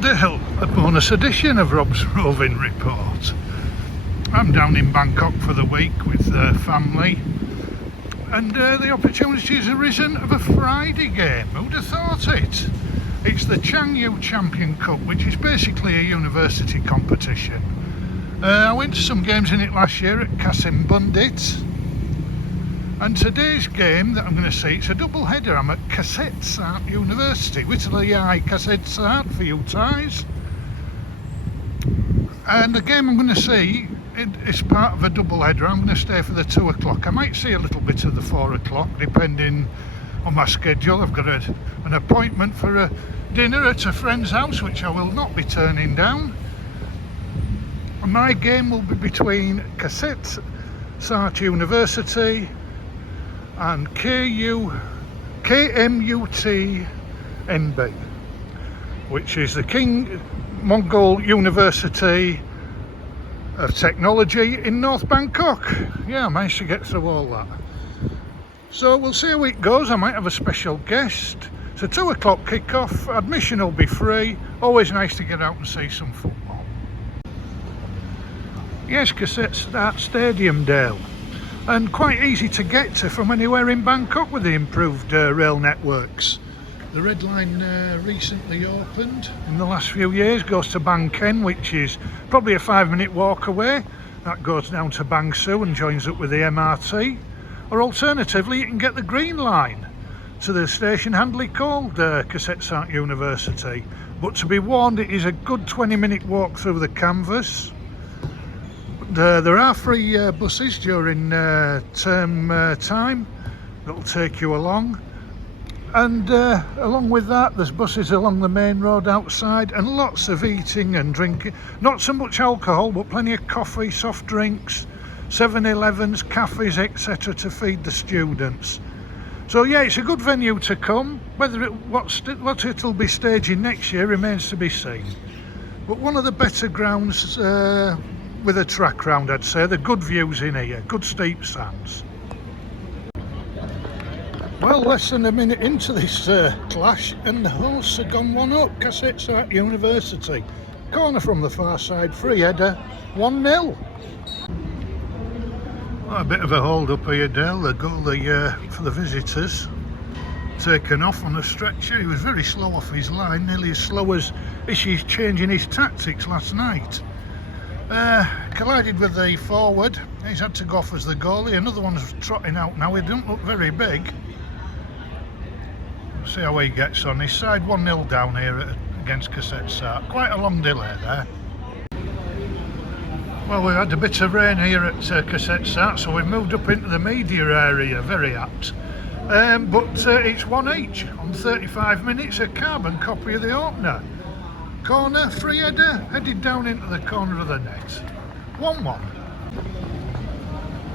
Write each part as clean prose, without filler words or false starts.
Well, Dale, a bonus edition of Rob's Roving Report. I'm down in Bangkok for the week with family, and the opportunity has arisen of a Friday game. Who'd have thought it? It's the Chang Champion Cup, which is basically a university competition. I went to some games in it last year at Kasetsart, and today's game that I'm going to see, it's a double header. I'm at Kasetsart University, Whitley I Kasetsart for you ties. And the game I'm going to see is part of a double header. I'm going to stay for the 2 o'clock. I might see a little bit of the 4 o'clock depending on my schedule. I've got an appointment for a dinner at a friend's house which I will not be turning down. And my game will be between Kasetsart University and KMUTNB, which is the King Mongol University of Technology in North Bangkok. Yeah, I managed to get through all that. So we'll see how it goes. I might have a special guest. It's a 2 o'clock kick-off. Admission will be free. Always nice to get out and see some football. Yes, Kasetsart Stadium, Dale. And quite easy to get to from anywhere in Bangkok with the improved rail networks. The Red Line recently opened in the last few years, goes to Bang Ken, which is probably a 5-minute walk away. That goes down to Bang Su and joins up with the MRT. Or alternatively, you can get the Green Line to the station handily called Kasetsart University. But to be warned, it is a good 20-minute walk through the canvas. There are free buses during term time that'll take you along, and along with that there's buses along the main road outside, and lots of eating and drinking. Not so much alcohol, but plenty of coffee, soft drinks, 7-Elevens, cafes, etc. to feed the students. So yeah, it's a good venue to come. Whether what it'll be staging next year remains to be seen, but one of the better grounds with a track round, I'd say. The good views in here, good steep sands. Well, less than a minute into this clash and the hosts have gone 1-up. Kasetsart University, corner from the far side, free header, 1-0. Well, a bit of a hold up here, Dale. The goalie for the visitors taken off on a stretcher. He was very slow off his line, nearly as slow as Ishii's changing his tactics last night. Collided with the forward. He's had to go off as the goalie. Another one's trotting out now. He doesn't look very big. We'll see how he gets on. His side 1-0 down here against Kasetsart. Quite a long delay there. Well, we've had a bit of rain here at Kasetsart, so we've moved up into the media area. Very apt. But it's 1 each on 35 minutes. A carbon copy of the opener. Corner, free header, headed down into the corner of the net. 1-1.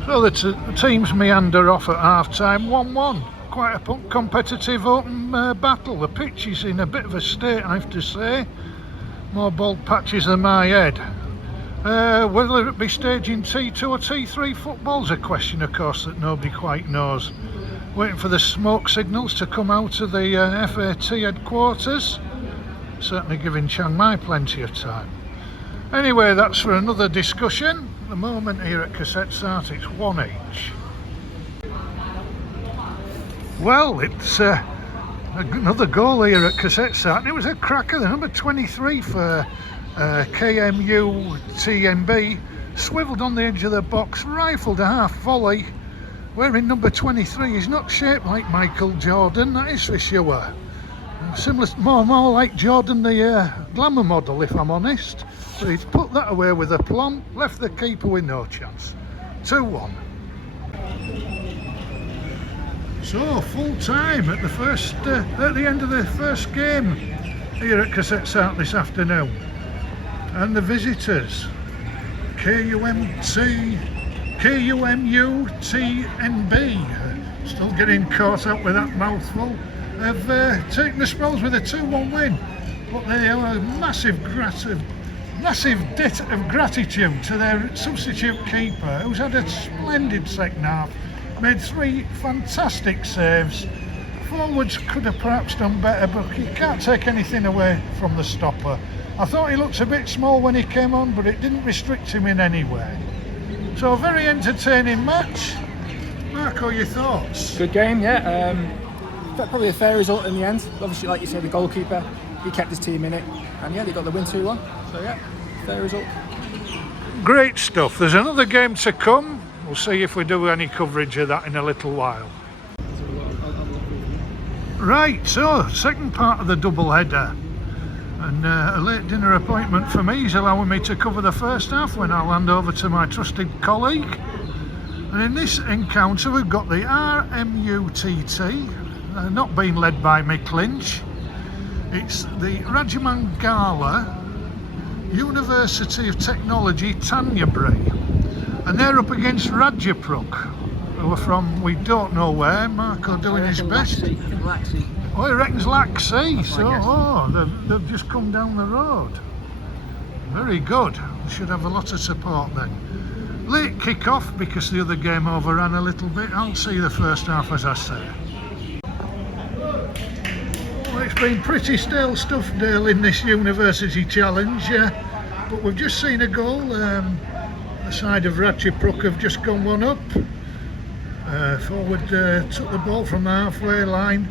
So the teams meander off at half-time, 1-1. Quite a competitive open battle. The pitch is in a bit of a state, I have to say. More bald patches than my head. Whether it be staging T2 or T3 football's a question, of course, that nobody quite knows. Waiting for the smoke signals to come out of the FAT headquarters. Certainly giving Chang plenty of time. Anyway, that's for another discussion. At the moment here at Kasetsart, it's 1 each. Well, it's another goal here at Kasetsart, and it was a cracker. The number 23 for KMUTNB swiveled on the edge of the box, rifled a half volley, wherein number 23 is not shaped like Michael Jordan, that is for sure. Similar, more like Jordan the glamour model, if I'm honest. But he's put that away with aplomb, left the keeper with no chance. 2-1. So full time at the end of the first game here at Kasetsart this afternoon, and the visitors KMUTNB, still getting caught up with that mouthful, have taken the spoils with a 2-1 win, but they owe a massive debt of gratitude to their substitute keeper, who's had a splendid second half, made 3 fantastic saves, forwards could have perhaps done better, but you can't take anything away from the stopper. I thought he looked a bit small when he came on, but it didn't restrict him in any way. So a very entertaining match. Marco, your thoughts? Good game, yeah. Probably a fair result in the end. Obviously, like you said, the goalkeeper, he kept his team in it, and yeah, they got the win 2-1. So yeah, fair result. Great stuff. There's another game to come. We'll see if we do any coverage of that in a little while. Right, so second part of the double header, and a late dinner appointment for me is allowing me to cover the first half when I'll hand over to my trusted colleague. And in this encounter we've got the RMUTT, not being led by Mick Lynch. It's the Rajapruek University of Technology, Tanyabury, and they're up against Rajapruek, who are from we don't know where. Marco doing his best. Laxey. Oh, he reckons Laxey. So, they've just come down the road. Very good. We should have a lot of support then. Late kick-off because the other game overran a little bit. I'll see the first half, as I say. Well, it's been pretty stale stuff, Dale, in this University Challenge, but we've just seen a goal. The side of Rajapruek have just gone one up. Forward took the ball from the halfway line.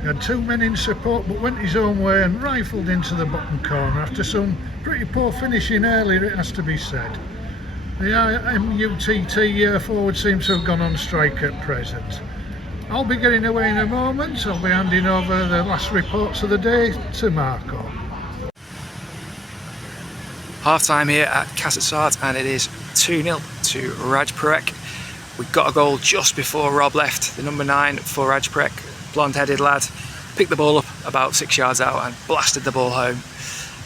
He had two men in support, but went his own way and rifled into the bottom corner after some pretty poor finishing earlier, it has to be said. The RMUTT forward seems to have gone on strike at present. I'll be getting away in a moment. I'll be handing over the last reports of the day to Marco. Half time here at Kasetsart, and it is 2-0 to Rajapruek. We got a goal just before Rob left. The number 9 for Rajapruek, blonde-headed lad, picked the ball up about 6 yards out and blasted the ball home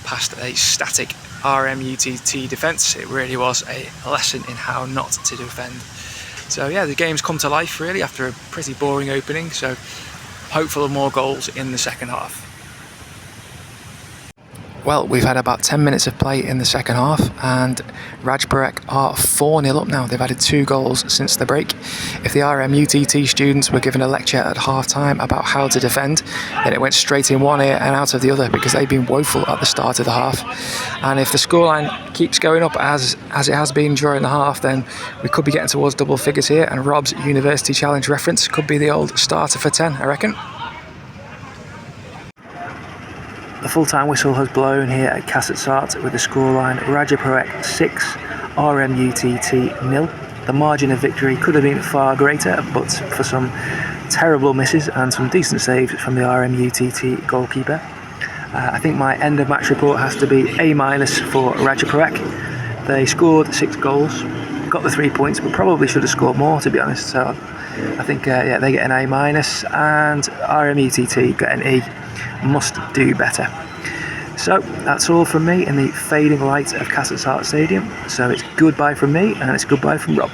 past a static RMUTT defence. It really was a lesson in how not to defend. So yeah, the game's come to life really after a pretty boring opening, so hopeful of more goals in the second half. Well, we've had about 10 minutes of play in the second half, and Rajapruek are 4-0 up now. They've added 2 goals since the break. If the RMUTT students were given a lecture at half-time about how to defend, then it went straight in one ear and out of the other, because they've been woeful at the start of the half. And if the scoreline keeps going up as it has been during the half, then we could be getting towards double figures here, and Rob's University Challenge reference could be the old starter for 10, I reckon. The full-time whistle has blown here at Kasetsart with the scoreline Rajapruek 6, RMUTT 0. The margin of victory could have been far greater, but for some terrible misses and some decent saves from the RMUTT goalkeeper. I think my end of match report has to be A- for Rajapruek. They scored 6 goals, got the 3 points, but probably should have scored more, to be honest. So I think they get an A-, and RMUTT get an E. Must do better. So that's all from me in the fading light of Kasetsart Stadium. So it's goodbye from me, and it's goodbye from Rob.